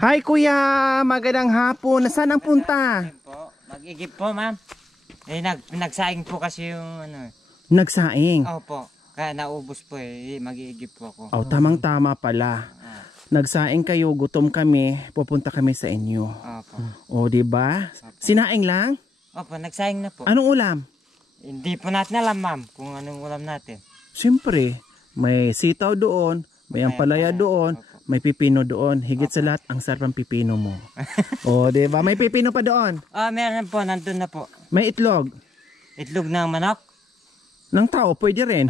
Hi kuya, magandang hapon. Nasaan ang punta? Mag-igip po, ma'am. Nagsaing po kasi yung ano. Nagsaing? Opo. Kaya naubos po eh. Mag-iigip po ako. Oh, tamang-tama pala. Nagsaing kayo, gutom kami, pupunta kami sa inyo. Opo. O, di ba? Sinaing lang? Opo, nagsaing na po. Anong ulam? Hindi po natin alam, ma'am, kung anong ulam natin. Siyempre, may sitaw doon, may ampalaya doon, may pipino doon. Higit sa lahat, ang sarap ng pipino mo. O, di ba? May pipino pa doon. Meron po, nandun na po. May itlog. Itlog ng manok? Ng tao, pwede rin.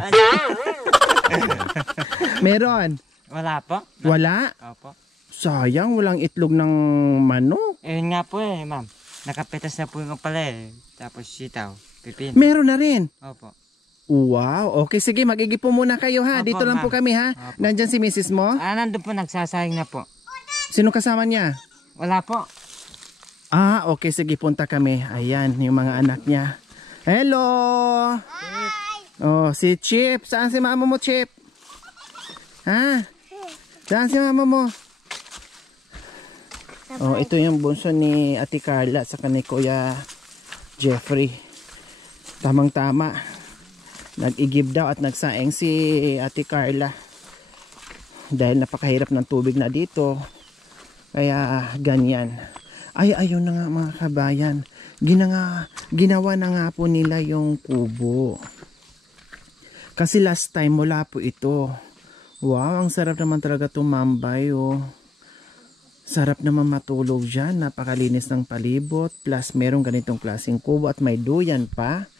Meron. Wala po. Wala? Opo. Sayang, walang itlog ng manok. Yun nga po eh, ma'am. Nakapitas na po yung pala eh. Tapos sitaw, pipino. Meron na rin. Opo. Wow. Okay, sige, magigip po muna kayo ha. Opo, Dito lang po kami ha. Opo. Nandyan si Mrs. mo? Nandun po, nagsasayang na po. Sino kasama niya? Wala po. Okay, sige, punta kami. Ayan, yung mga anak niya. Hello! Hi! Oh, si Chip. Saan si mama mo, Chip? Ha? Saan si mama mo? Oh, ito yung bunso ni Ate Carla sa ni Kuya Jeffrey. Tamang-tama. Nag-igib daw at nagsaing si Ate Carla. Dahil napakahirap ng tubig na dito. Kaya ganyan. Ay, ayun na nga mga kabayan. Ginawa na nga po nila yung kubo. Kasi last time wala po ito. Wow, ang sarap naman talaga tumambay oh. Sarap naman matulog dyan. Napakalinis ng palibot. Plus merong ganitong klaseng kubo at may duyan pa.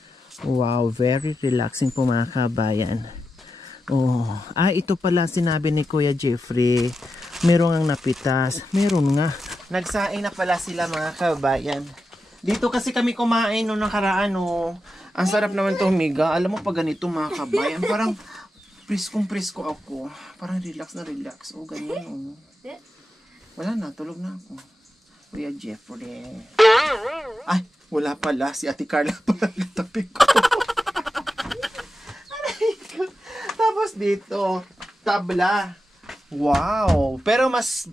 Wow, very relaxing po mga kabayan. Oh, ito pala sinabi ni Kuya Jeffrey. Meron ngang napitas. Meron nga. Nagsaing na pala sila mga kabayan. Dito kasi kami kumain noong nakaraan oh. Ang sarap naman to humiga. Alam mo pag ganito mga kabayan, parang priskong-prisko ako. Parang relax na relax. Oh, ganyan oh. Wala na, tulog na ako. Kuya Jeffrey. Ay, wala pala. Si Ate Carla pala natabi ko. Tapos dito, tabla. Wow. Pero mas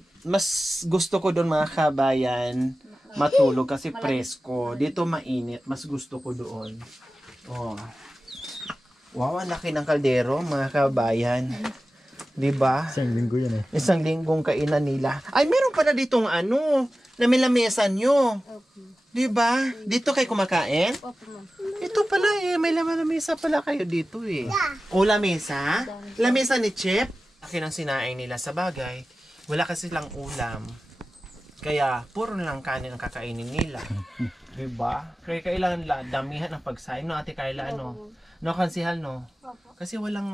gusto ko doon mga kabayan matulog kasi presko. Dito mainit. Mas gusto ko doon. Oh. Wow, ang laki ng kaldero mga kabayan. Diba? Isang linggo yan eh. Isang linggong kainan nila. Ay, meron pala ditong ano, na may lamesa nyo. Diba? Dito kayo kumakain? Ito pala eh, may lamesa pala kayo dito eh. O, lamesa? Lamesa ni Chip? Akin ang sinaing nila sa bagay. Wala kasi lang ulam. Kaya, puro lang kanin ang kakainin nila. Diba? Kaya kailangan damihan ang pagsaing. No, Ate Carla, ano? No, kansihal, no? Kasi walang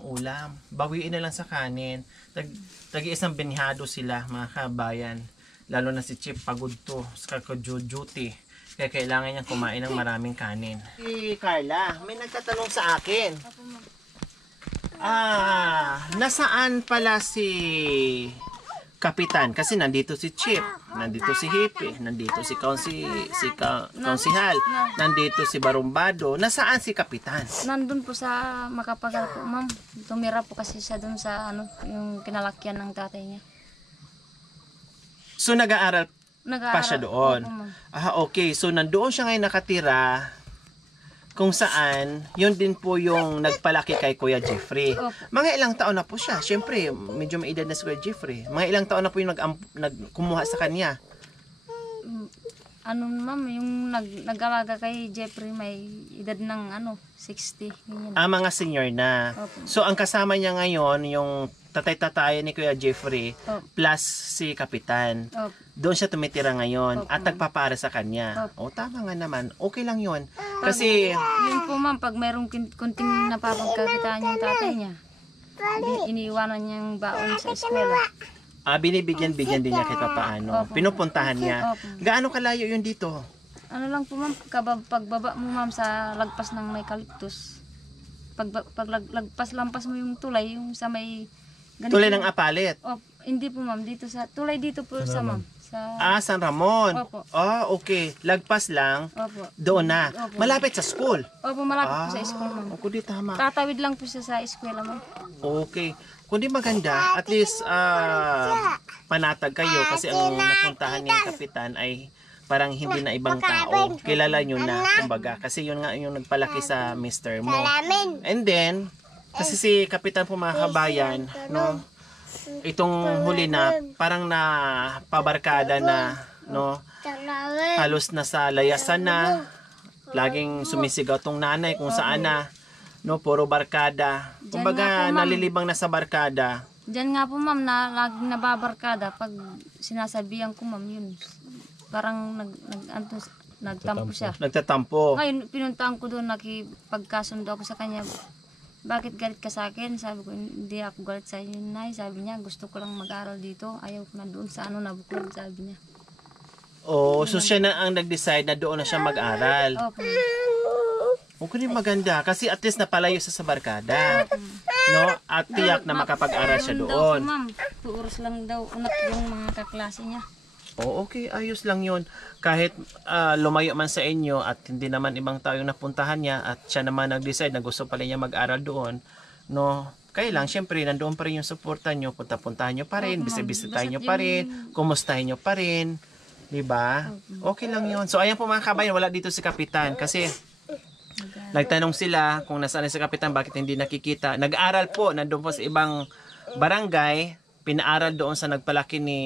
ulam. Bawiin na lang sa kanin. Tag-iisang binihado sila, mga kabayan. Lalo na si Chip, pagod to sa duty. Kaya kailangan niyang kumain ng maraming kanin. Si Carla, may nagtatanong sa akin. Nasaan pala si Kapitan? Kasi nandito si Chip, nandito si Hippie, nandito si Konsihal, nandito si Barumbado. Nasaan si Kapitan? Nandun po sa Makapagal po, ma'am. Tumira po kasi siya dun sa yung kinalakyan ng tatay niya. So nag-aaral pa siya doon? Opo, Okay. So nandoon siya ngayon nakatira kung saan, yun din po yung nagpalaki kay Kuya Jeffrey. Mga ilang taon na po siya. Siyempre, medyo may edad na si Kuya Jeffrey. Mga ilang taon na po yung nagkumuha sa kanya. Ma'am, yung nag-alaga kay Jeffrey may edad ng 60. Ganyan. Mga senior na. Opo. So, ang kasama niya ngayon, yung tatay-tatay ni Kuya Jeffrey, plus si Kapitan. Opo. Doon siya tumitira ngayon at nagpapara sa kanya. Tama nga naman. Okay lang yun. Kasi, Yun po, ma'am, pag mayroong kunting napapagkakitaan yung tatay niya, iniiwanan niyang baon sa eskwela. binibigyan-bigyan din niya kahit paano. Pinupuntahan niya. Gaano kalayo yun dito? Ano lang po, ma'am, pagbaba mo, ma'am, sa lagpas ng may kaliptos. Lagpas-lampas mo yung tulay, yung sa may... Ganito. Tulay ng Apalit? Hindi po, ma'am, dito sa tulay dito po sa ma'am. San Ramon. Opo. Okay. Lagpas lang. Opo. Doon na. Opo. Malapit sa school. Opo, malapit po sa school, ma'am. Di tama. Tatawid lang po siya sa eskwela, ma'am. Okay. kundi maganda, at least panatag kayo kasi ang napuntahan ni Kapitan ay parang hindi na ibang tao. Kilala nyo na, kumbaga. Kasi yun nga yung nagpalaki sa mister mo. And then, kasi si Kapitan po mga kabayan, no, itong huli na, parang na pabarkada na, no, halos na sa layasan na, laging sumisigaw tong nanay kung saan na, no, puro barkada. Kumbaga, nalilibang na sa barkada. Diyan nga po ma'am, na laging nababarkada pag sinasabihan ko ma'am yun. Parang nagtampo siya. Nagtatampo. Ngayon, pinuntahan ko doon, nakipagkasundo ako sa kanya. Bakit galit ka sa akin? Sabi ko, hindi ako galit sa inyo, Nay. Sabi niya, gusto ko lang mag-aral dito. Ayaw ko na doon sa nabuklod, sabi niya. Oh, so siya na ang nag-decide na doon na siya mag-aral. Opo. Okay, maganda. Kasi at least napalayo sa barkada. No? At tiyak na makapag-aral siya doon. Ma'am, 2 oras lang daw unat yung mga kaklase niya. Oh, okay. Ayos lang yun. Kahit lumayo man sa inyo at hindi naman ibang tao yung napuntahan niya at siya naman nag-decide na gusto pala niya mag-aral doon, no? Kaya lang, syempre, nandoon pa rin yung suporta nyo. Punta-puntahan nyo pa rin, bisitahin nyo pa rin, kumustahin nyo pa rin. Diba? Okay lang yun. So, ayan po mga kabayan, wala dito si Kapitan kasi nagtanong sila kung nasaan si Kapitan, bakit hindi nakikita. Nag-aral po, nandoon po sa ibang barangay, pinaaral doon sa nagpalaki ni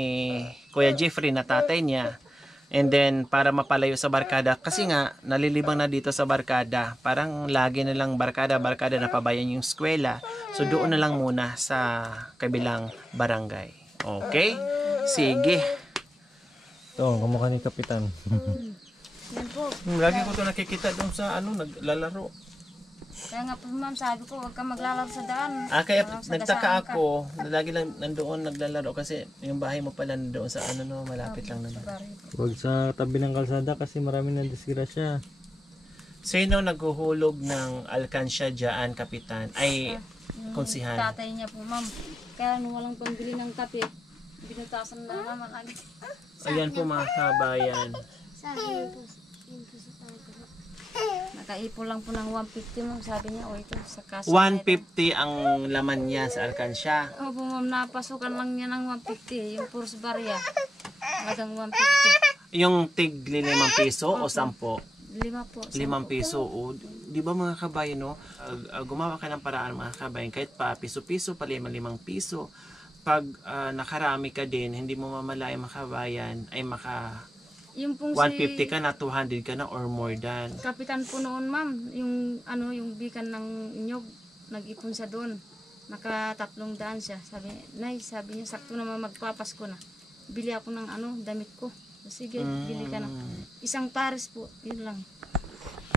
Kuya Jeffrey na tatay niya. And then, para mapalayo sa barkada, kasi nga, nalilibang na dito sa barkada. Parang lagi na lang barkada, napabayan yung eskwela. So, doon na lang muna sa kabilang barangay. Okay? Sige. Ito, kamukha ni Kapitan. Yan po. Lagi ko ito nakikita doon sa naglalaro. Kaya nga po ma'am, sabi ko, huwag kang maglalaro sa daan. Kaya Sa nagtaka gasaan ka. ako, lagi lang nandoon naglalaro kasi yung bahay mo pala nandoon sa malapit lang naman. Huwag sa tabi ng kalsada kasi marami ng disgrasya. Sino naghuhulog ng alkansya dyan, Kapitan? Ay, Yung konsihan. tatay niya po ma'am. Kaya nung walang pambili ng kape, binutasan na naman agad. Ayan po mga kabayan. Nakaipon lang po ng 150 ma'am, sabi niya, o ito sa kaso. 150 ang laman niya sa alkansya. Opo ma'am, napasukan lang niya ng 150, yung purse barya. Hanggang 150. Yung tig 5 piso o 10? 5 po. 5 piso. O, di ba mga kabayan, no? Gumawa ka ng paraan mga kabayan, kahit pa piso-piso, pala 5 piso. Pag nakarami ka din, hindi mo mamalaya mga kabayan, ay Yung pong 150 ka na, 200 ka na or more than. Kapitan po noon ma'am, yung bikan ng inyog, nag-ipon siya doon. Naka-300 siya. Sabi niya, sakto naman magpapasko na. Bili ako ng damit ko. Sige, bili ka na. Isang pares po, yun lang.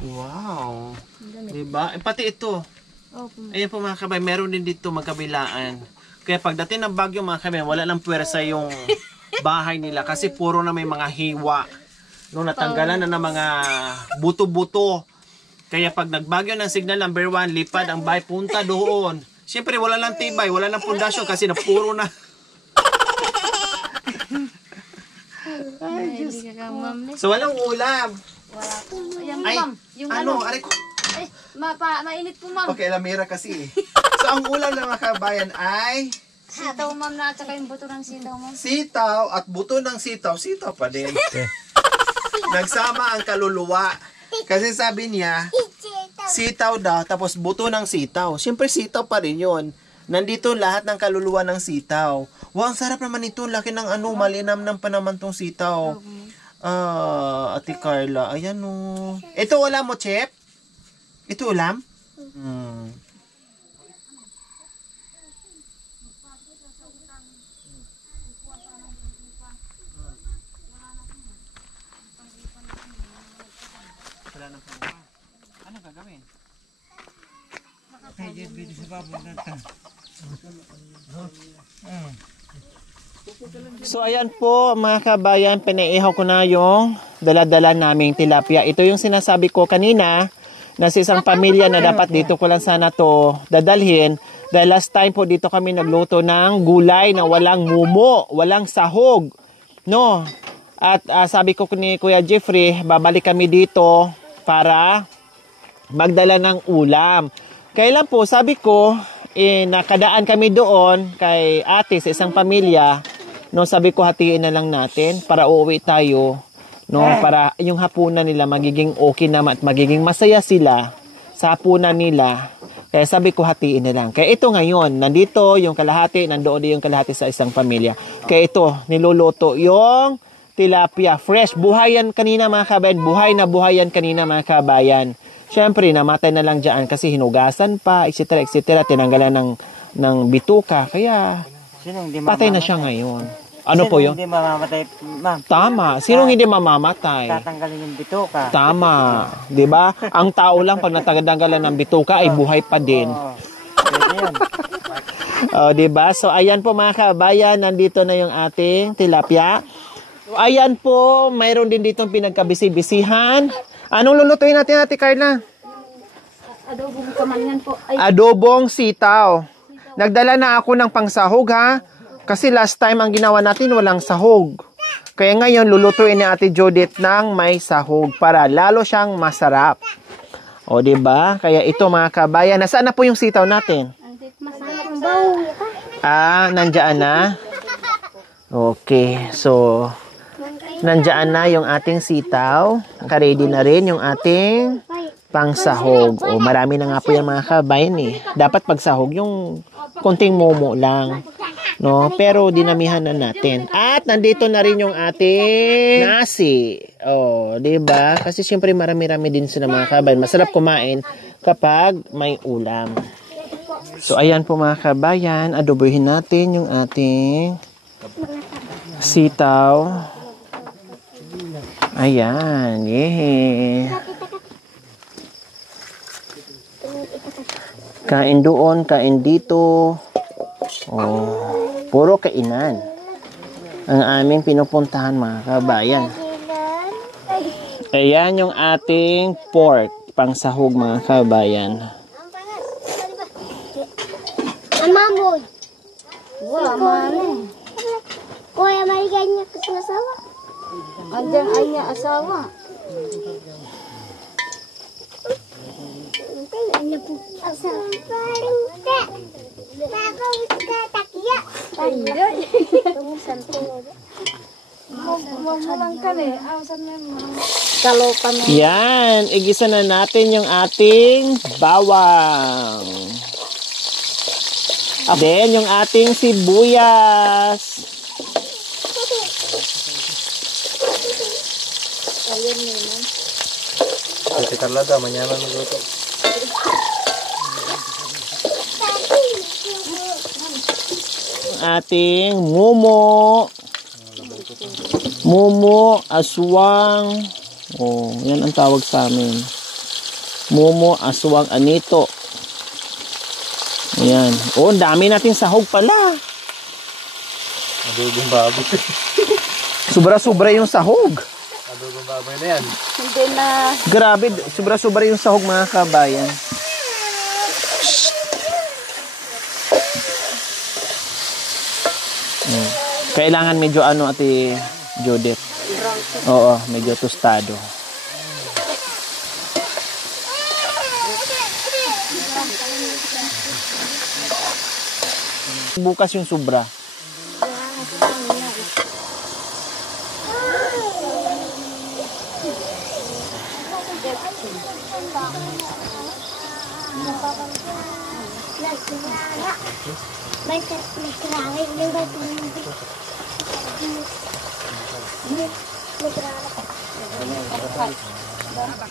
Wow. Damit. Diba? Pati ito. Opo. Ayan po mga kabayan, meron din dito magkabilaan. Kaya pagdating ng bagyo mga kabayan, wala nang puwersa yung bahay nila kasi puro na may mga hiwa. No, natanggalan na ng mga buto-buto. Kaya pag nagbagyo ng signal number 1, lipad ang bahay, punta doon. Siyempre wala lang tibay, wala lang pundasyon kasi napuro na. Ay, hindi ka ma'am. So walang ulam. Wala po. Ayan Ay, ma'am. Yung Aray ko. Ay, mainit po ma'am. Okay, lamira kasi. So ang ulam ng mga kabayan ay Sitaw ma'am na at saka yung buto ng sitaw ma'am. sitaw at buto ng sitaw. Sitaw pa din. Nagsama ang kaluluwa. Kasi sabi niya, sitaw daw, tapos buto ng sitaw. Siyempre sitaw pa rin yun. Nandito lahat ng kaluluwa ng sitaw. Wow, ang sarap naman ito. Laki ng malinam pa naman tong sitaw. Ate Carla, ayan o. Ito ulam mo, Chep? Ito ulam? Ano gagawin? So ayan po mga kabayan, pinaihaw ko na yung dala-dala naming tilapia. Ito yung sinasabi ko kanina na sa isang pamilya na dapat dito ko lang sana to dadalhin. Dahil last time po dito kami nagluto ng gulay na walang mumo, walang sahog. No? At sabi ko ni Kuya Jeffrey, babalik kami dito para magdala ng ulam. Kailan po, sabi ko, nakadaan kami doon kay ate sa isang pamilya. No, sabi ko hatiin na lang natin para uuwi tayo. No, para yung hapunan nila magiging okay naman at magiging masaya sila sa hapunan nila. Kaya sabi ko hatiin na lang. Kaya ito ngayon, nandito yung kalahati, nandoon yung kalahati sa isang pamilya. Kaya ito, niluluto yung tilapia. Fresh. Buhayan kanina mga kabayan. Buhay yan kanina mga kabayan. Siyempre, namatay na lang dyan kasi hinugasan pa, etc. etc. Tinanggalan ng bituka. Kaya patay na siya ngayon. Ano po yun? Hindi mamamatay, ma'am. Tama. Sinong hindi mamamatay? Tatanggalin yung bituka. Tama. 'Di ba? Ang tao lang pag natanggalan ng bituka ay buhay pa din. Oo. Pwede yun. Oh, 'di ba? So ayan po mga kabayan, nandito na yung ating tilapia. So ayan po, mayroon din ditong pinagkabisi-bisihan. Anong lulutuin natin, Ate Carla? Adobong kamanyan po. Ay, Adobong sitaw. Nagdala na ako ng pangsahog ha. Kasi last time ang ginawa natin walang sahog. Kaya ngayon lulutuin ni Ate Judith ng may sahog para lalo siyang masarap. O 'di ba? Kaya ito mga kabayan, nasaan na po yung sitaw natin? Nandiyan na. Okay. So nandiyan na yung ating sitaw. Naka-ready na rin yung ating pangsahog. O marami na nga po yung mga kabayan eh. Dapat pagsahog yung konting momo lang. No, pero dinamihan na natin. At nandito na rin yung ating nasi. Oh, 'di ba? Kasi siyempre marami-rami din sila mga kabayan. Masarap kumain kapag may ulam. So ayan po mga kabayan, adobohin natin yung ating sitaw. Ayan, yehey. Kain doon, kain dito. Oh, puro kainan ang aming pinupuntahan mga kabayan. Ayan yung ating pork, pangsahog mga kabayan. Mamoy. Wah, mano. Kuya, maligay niya kasi asawa. andyan ay niya asawa. Ano po? Asawa. Yan, igisa na natin yung ating bawang. Then, yung ating sibuyas. Si Carla daw, manyaman magluto. Ating mumo. Mumo, aswang. Oh, yan ang tawag sa amin. Mumo, aswang, anito. Ayan. Oh, ang dami nating sahog pala. Adobong baboy. Sobra-sobra yung sahog. Adobong baboy na yan. Hindi na. Grabe, sobra-sobra yung sahog mga kabayan. Kailangan medyo Ate Judith. Oo, medyo tostado. Bukas yung sobra.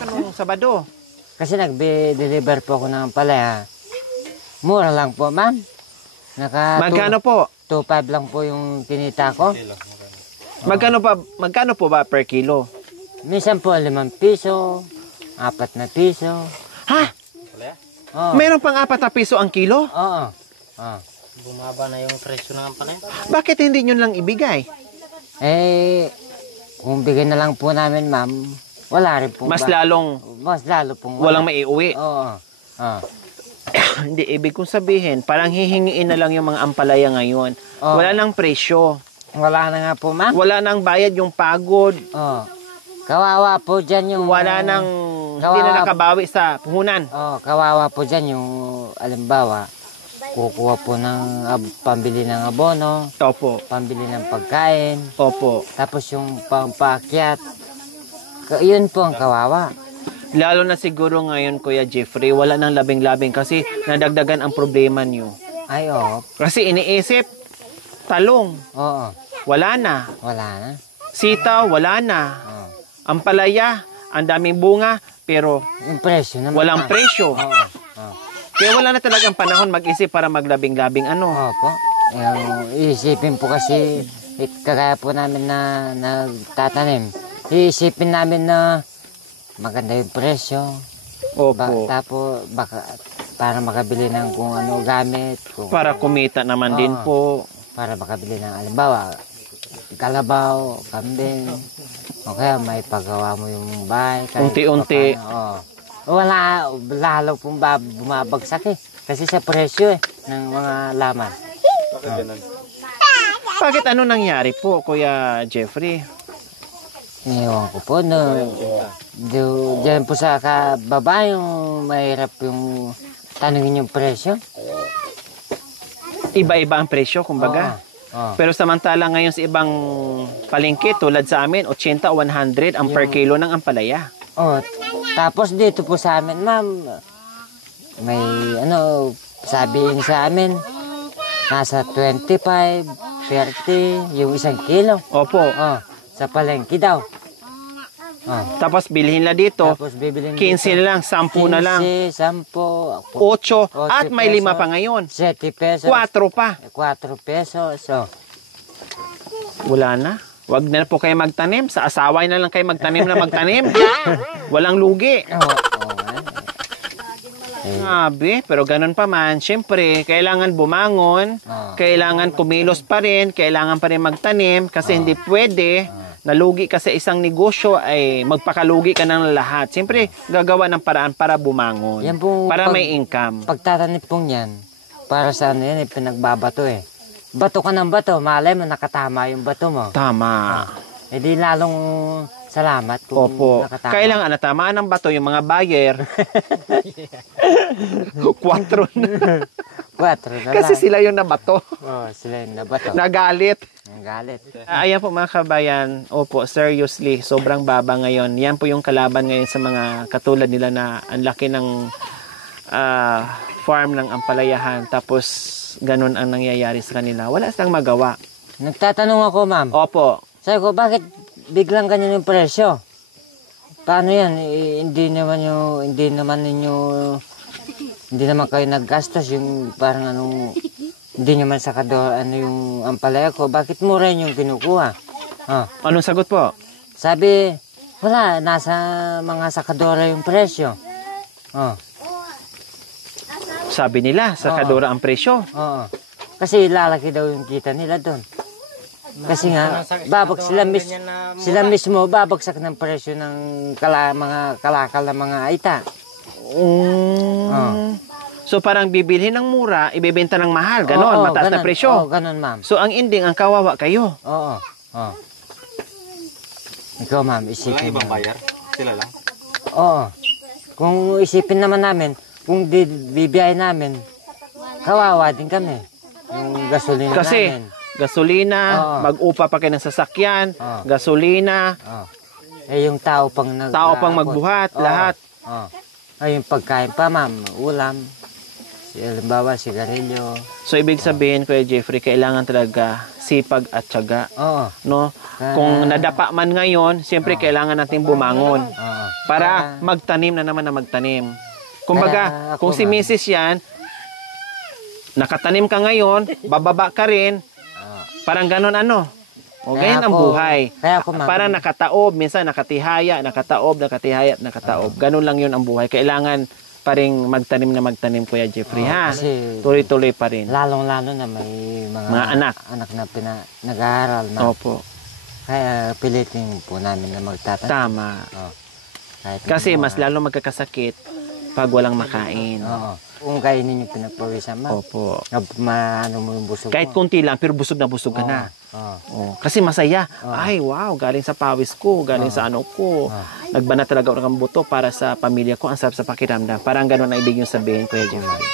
Kanong Sabado? Kasi nag-deliver po ako ng palaya. Mura lang po, ma'am. Magkano po? 2.5 lang po yung kinita ko. Magkano po ba per kilo? Minsan po 5 piso, 4 na piso. Ha? Oo. Meron pang 4 na piso ang kilo? Oo. Bumaba na yung presyo ng palaya. Bakit hindi nyo lang ibigay? Kung bigyan na lang po namin, ma'am, wala rin po. Mas lalo pong walang maiuwi. Oo. Hindi, ibig kong sabihin, parang hihingiin na lang yung mga ampalaya ngayon. Oo. Wala nang presyo. Wala na nga po, ma'am. Wala nang bayad yung pagod. Oo. Kawawa po dyan yung... Wala nang, hindi na nakabawi sa puhunan. Kawawa po dyan yung, alimbawa, kukuha po ng pambili ng abono, Opo. pambili ng pagkain, Opo. tapos yung pangpaakyat. Yun po ang kawawa. Lalo na siguro ngayon, Kuya Jeffrey, wala nang labing-labing kasi nadagdagan ang problema niyo. Ay, oo. Kasi iniisip, talong, Oo. wala na. Wala na. Sitaw, wala na. Oo. Ampalaya, ang daming bunga, pero Yung presyo naman. walang presyo. Oo. Oo. Kaya wala na talagang panahon mag-isip para maglabing-labing ano. Opo. Yung iisipin po kasi, kagaya po namin na nagtatanim. Iisipin namin na maganda yung presyo. Opo. Tapos baka para makabili ng kung ano gamit. Para kumita naman din Oo. po. Para makabili ng halimbawa, kalabaw, kambing. O kaya may paggawa mo yung bahay. kahit Unti-unti. papaano, wala, lalo pong bumabagsak eh. Kasi sa presyo eh, ng mga laman. Bakit ano nangyari po, Kuya Jeffrey? Iniwan ko po, no. Diyan po sa kababa yung mahirap yung tanungin yung presyo. Iba-iba ang presyo, kumbaga. Oo. Pero samantala ngayon sa ibang palengke, tulad sa amin, 80 o 100 ang per kilo ng ampalaya. Oh, tapos dito po sa amin, ma'am, may ano, sabihin sa amin, nasa 25, 30, yung 1 kilo. Opo. Oh, sa palengke daw. Oh, Tapos bilhin na dito, tapos bibilin 15 na lang, 10 na lang, 10, 10, 8, at may 5 pesos. pa ngayon. 7 pesos. 4 pa. 4 pesos. So, Wala na. Wag na po kayo magtanim. Sa asaway na lang kayo magtanim na magtanim. Walang lugi. Grabe, pero ganun pa man. Siyempre, kailangan bumangon. Kailangan kumilos pa rin. Kailangan pa rin magtanim. Kasi hindi pwede. Nalugi ka sa isang negosyo ay magpakalugi ka ng lahat. Siyempre, gagawa ng paraan para bumangon. Yan po, para may income. pagtatanim pong yan, para sa ano yan, pinagbabato eh. Bato ka ng bato, malay mo nakatama yung bato mo. Tama. E di lalong salamat kung Opo. nakatama. Kailangan natamaan ng bato yung mga buyer. 4 na. 4 na Kasi lang. sila yung nabato. Oh, sila yung nabato. Nagalit. Ang galit. Ayan po mga kabayan. Opo, seriously, sobrang baba ngayon. Yan po yung kalaban ngayon sa mga katulad nila na ang laki ng farm ng ampalayahan. Tapos ganun ang nangyayari sa kanila. Wala silang magawa. Nagtatanong ako, ma'am. Opo. Sabi ko, bakit biglang ganyan yung presyo? Paano yan? Hindi naman kayo naggastos yung parang anong, hindi naman sakador, ano yung ampalaya ko. Bakit mura yun yung kinukuha? Oh. Anong sagot po? Sabi, wala, nasa mga sakadora yung presyo. Oh. Sabi nila, sa kadura ang presyo. Oo. Kasi lalaki daw yung kita nila doon. Kasi nga, sila mismo babagsak ng presyo ng mga kalakal na mga aita. So parang bibilhin ng mura, ibebenta ng mahal, ganon, mataas na presyo. Oo, ganon, ma'am. So ang ending, ang kawawa kayo. Oo. Oo. Ikaw, ma'am, isipin mo. Ibang bayar? Sila lang? Oo. Kung isipin naman namin, kung bibiyahin namin, kawawa din kami. Yung gasolina Kasi, namin. gasolina, Oo. mag-upa pa kayo ng sasakyan, Oo. gasolina, Oo. Eh, yung tao pang magbuhat, Oo. lahat. Oo. Ay, yung pagkain pa, ma'am, ulam. Halimbawa, sigarilyo. So ibig sabihin, Kuya Jeffrey, kailangan talaga sipag at tiyaga. Oo. No? Kung nadapa man ngayon, siyempre kailangan natin bumangon Oo. para magtanim na naman na magtanim. Kumbaga, Kaya ako, kung si ma'am. Mrs. yan, nakatanim ka ngayon, bababa ka rin, parang ganon ano. O Kaya ganyan ang ako- buhay. kaya ako, ma'am. Parang nakataob, minsan nakatihaya, nakataob, nakataob. Ganon lang yun ang buhay. Kailangan pa rin magtanim na magtanim, Kuya Jeffrey, ha? kasi- Tuloy-tuloy pa rin. Lalong-lalo na may Mga anak. na nag-aaral na. Opo, Kaya pilitin po namin na magtatanong. tama. Kahit Kasi mga- mas lalo magkakasakit pag walang makain. Oo. Kung kainin yung pinagpawisan, ma'am. Opo. Maano mo yung busog Kahit mo. kunti lang, pero busog na busog ka na. Oo. Oh, kasi masaya. Ay, wow, galing sa pawis ko, galing sa ano ko. Nagbana talaga ako ng buto para sa pamilya ko. Ang sarap sa pakiramdam. Parang gano'n na ibig yung sabihin, Kuya Jeffrey.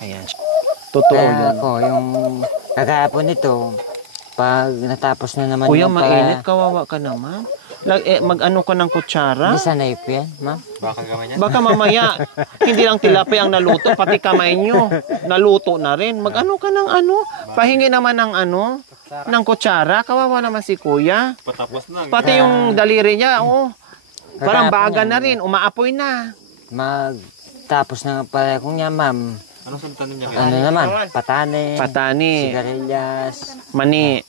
Ayan. Totoo Kaya yan. ako, yung kagahapon nito, pag natapos na naman Kuya, yung mainit. Kawawa ka naman. Mag-ano ka ng kutsara? Hindi sanay po yan, ma'am. Baka mamaya, hindi lang tilapia ang naluto, pati kamay nyo, naluto na rin. Mag-ano ka ng ano? Pahingi naman ng ano? Ng kutsara. Kawawa naman si kuya. Pati yung daliri niya, oh. Parang baga na rin, umaapoy na. Magtapos na pala kung niya, ma'am. Ano naman? Patani. Sigarilyas. Mani.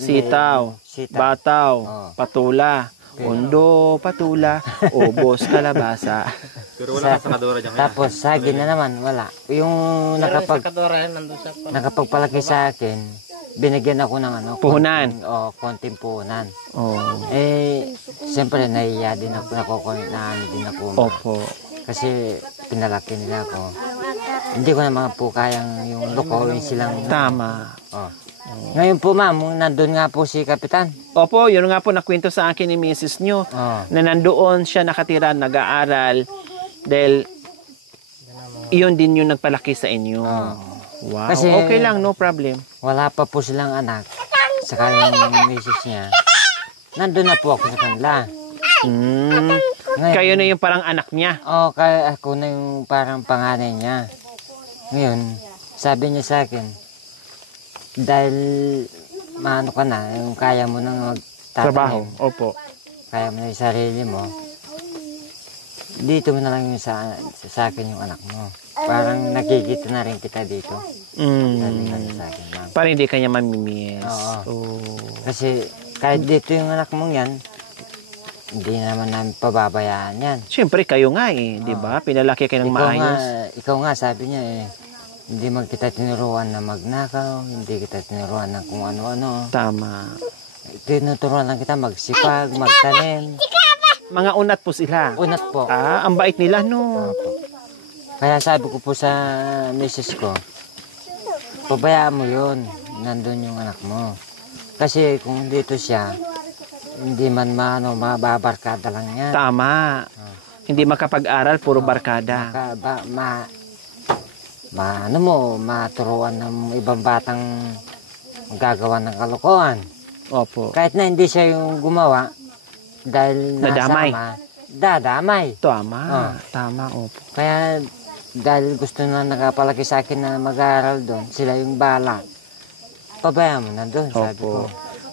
Sitaw. Bataw. Patula. Undo, patula. Ubos, kalabasa. Pero wala na sakadora dyan. Tapos saging na naman, wala. Yung nakapagpalaki sa akin, binigyan ako ng ano, Puhunan. konting puhunan. Oh. Siyempre nahiya din ako, naano din ako. Opo. Kasi pinalaki nila ako. Hindi ko naman po kayang yung lukawin silang. Tama. Ngayon po ma'am, nandun nga po si Kapitan. Opo, yun nga po nakwento sa akin ni Mrs. nyo na nandoon siya nakatira, nag-aaral dahil iyon din yung nagpalaki sa inyo. Wow, Kasi, okay lang, no problem. Wala pa po silang anak. Saka yung misis niya. Nandun na po ako sa kanila. Ngayon, Kayo na yung parang anak niya. kaya ako na yung parang panganay niya. Ngayon, sabi niya sa akin, dahil maano ka na, yung kaya mo nang Trabaho, magtatanim, opo. kaya mo na yung sarili mo, dito mo na lang yung sa akin yung anak mo. Parang nakikita na rin kita dito. Sabi nga niya sa akin, ma'am. Parang hindi kanya mamimiss. Oo. Kasi kahit dito yung anak mong yan, hindi naman namin pababayaan yan. Siyempre, kayo nga eh, di ba? Pinalaki kayo ng maayos. Ikaw nga, sabi niya eh, hindi kita tinuruan na magnakaw, hindi kita tinuruan ng kung ano-ano. Tama. Tinuturuan lang kita magsipag, magtanim. Mga unat po sila. Unat po. Ang bait nila, no? Opo. Kaya sabi ko po sa misis ko, pabayaan mo yun, nandun yung anak mo. Kasi kung dito siya, hindi man mababarkada lang yan. Tama. Hindi makapag-aral, puro barkada. Maturuan ng ibang batang gagawa ng kalokohan. Opo. Kahit na hindi siya yung gumawa, dahil Nadamay. nasama, dadamay. Tama. Tama, opo. Kaya dahil gusto na nakapalaki sa akin na mag-aaral doon, sila yung bala. Pabayaan mo na doon, sabi ko.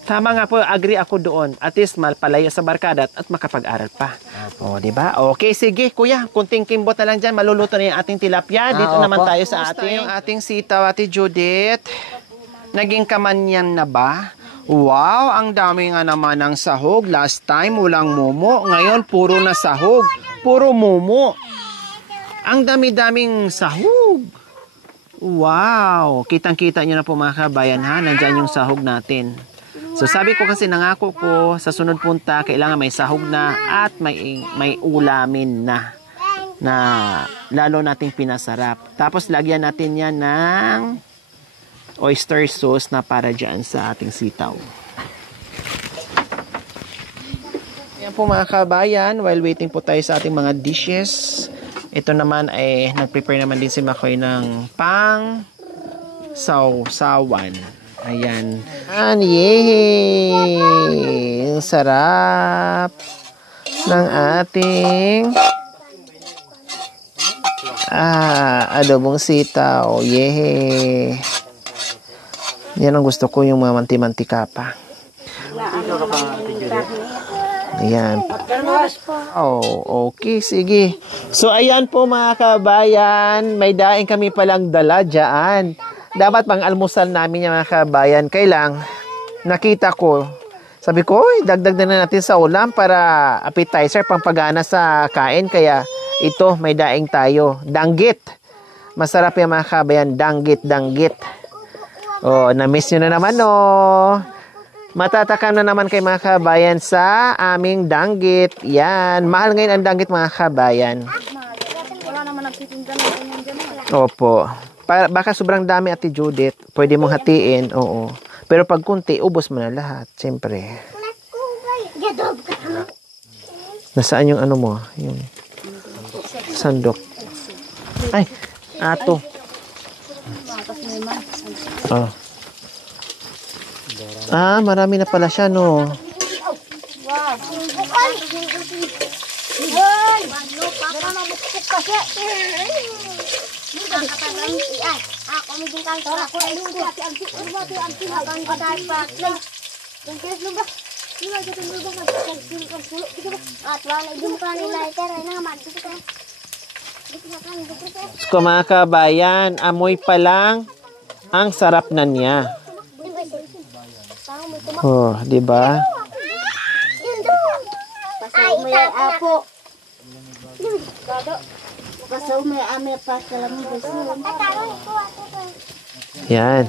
Tama nga po, agree ako doon. At least malpalayo sa barkada at makapag-aral pa. O, di ba? Okay, sige, kuya. Kunting kimbot na lang dyan. Maluluto na yung ating tilapia. Dito naman tayo sa ating sitaw, Ate Judith. Naging kamanyan na ba? Wow, ang dami nga naman ng sahog. Last time, walang mumo. Ngayon, puro na sahog. Puro mumo. Ang dami-daming sahog. Wow. Kitang-kita nyo na po mga kabayan ha. Nandyan yung sahog natin. So sabi ko kasi nangako ko sa sunod punta kailangan may sahog na at may ulamin na lalo nating pinasarap. Tapos lagyan natin yan ng oyster sauce na para dyan sa ating sitaw. Yan po mga kabayan, while waiting po tayo sa ating mga dishes, ito naman ay nag-prepare naman din si Makoy ng pang sausawan. Ayan. Yay! Ang sarap ng ating adobong sitaw. Yay! Yan ang gusto ko, yung mga manti-mantika pa. Ayan. Oh, okay, sige. So, ayan po mga kabayan. May daing kami palang dala dyan. Dapat pang almusal namin yung mga kabayan. Kailang, nakita ko, sabi ko, dagdag na natin sa ulam para appetizer, pang pagana sa kain. Kaya, ito, may daing tayo. Danggit. Masarap yung mga kabayan. Danggit. Oh, na-miss nyo na naman, no? Matatakam na naman kay mga kabayan sa aming danggit. Yan. Mahal ngayon ang danggit, mga kabayan. Wala naman nagtitinda ng ganyan dyan. Opo. Baka sobrang dami, Ate Judith. Pwede mong hatiin, oo. Pero pag kunti, ubos mo na lahat. Siyempre. Nasaan yung ano mo? Yung sandok. Ay, ato. Oh. Ah, marami na pala siya, no? So, mga kabayan, amoy pa lang ang sarap na niya. Oh, di ba? Pasaw may apo. Pasaw may ame pa kalam beso. Yan.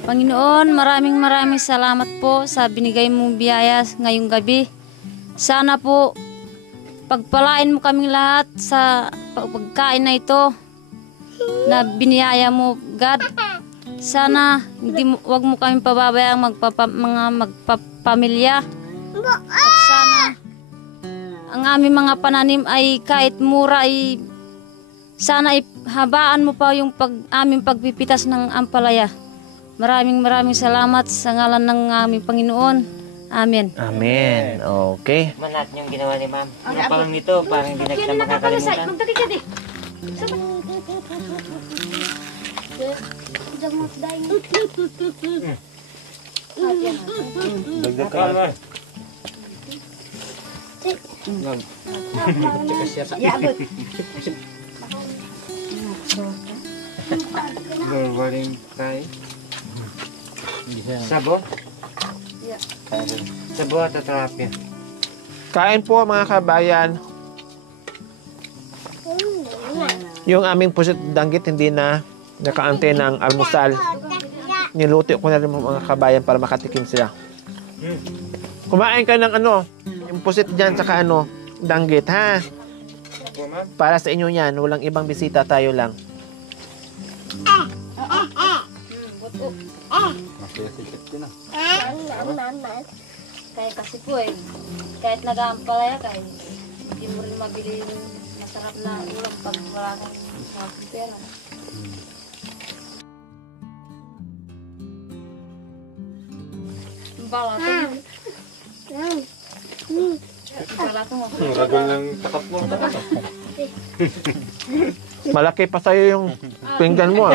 Panginoon, maraming salamat po sa binigay mong biyaya ngayong gabi. Sana po pagpalain mo kaming lahat sa pagkain na ito na biniyaya mo, God. Sana wag mo kami pababayang mga magpapamilya. At sana ang aming mga pananim ay kahit mura ay sana habaan mo pa yung aming pagpipitas ng ampalaya. Maraming salamat sa ngalan ng aming Panginoon. Amen. Amen. Okay. Manat yung ginawa ni ma'am. Ano pa lang nito, parang hindi na kita makakalimutan. Dagdag ka na. Waring tayo. Sabo? Sabo at terapia. Kain po mga kabayan. Yung aming pusit danggit hindi na nakaante ng almusal. Niluto ko na rin mga kabayan para makatikim sila. Kumain ka ng yung pusit dyan saka danggit ha. Para sa inyo yan, walang ibang bisita, tayo lang. Kaya kasi po kahit nag-aampalaya, kahit hindi mo rin mabili yung masarap na ulam pag wala kang pera. Ragal ng takap mo. Malaki pa sa'yo yung pinggan mo.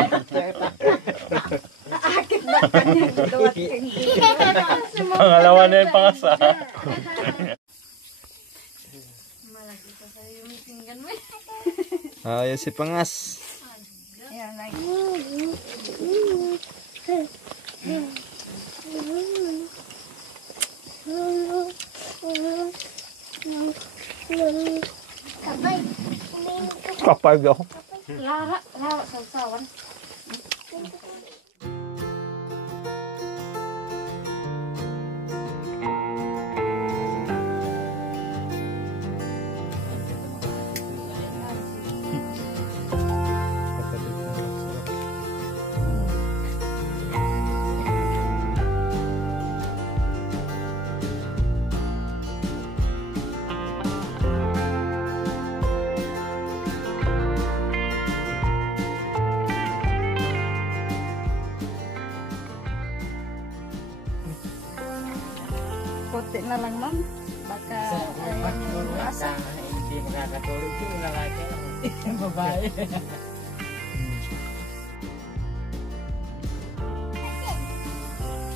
Pangalawa na yung pangasa. Malaki pa sa'yo yung pinggan mo. Ayos si Pangas. Kapag ako. Lara sa usawan. Konti na lang, ma'am. Baka hindi makakatulog yung lalaki. Yung babae.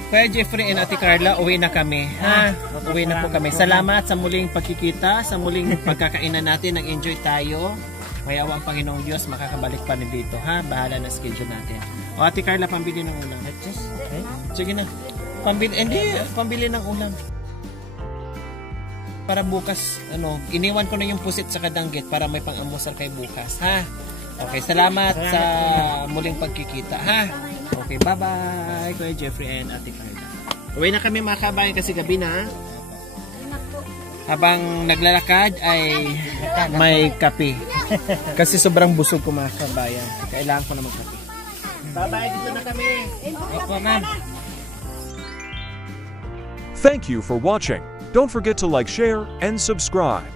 Kuya Jeffrey and Ate Carla, uwi na kami. Ha? Uwi na po kami. Salamat sa muling pagkikita, sa muling pagkakainan natin. Nag-enjoy tayo. Mayawa ang Panginoong Diyos, makakabalik pa rin dito. Ha? Bahala na schedule natin. O Ate Carla, pambili ng ulam. Sige na. Pambili ng ulam. para bukas, iniwan ko na yung pusit sa kadanggit para may pang-amusal kay bukas, ha? Okay, salamat sa muling pagkikita, ha? Okay, bye-bye, Kuya Jeffrey and Ate Carla. Uwi na kami mga kabayan kasi gabi na. Habang naglalakad ay may kape. Kasi sobrang busog ko mga kabayan. Kailangan ko na magkape. Bye-bye, dito na kami. Opo, ma'am. Thank you for watching. Don't forget to like, share, and subscribe.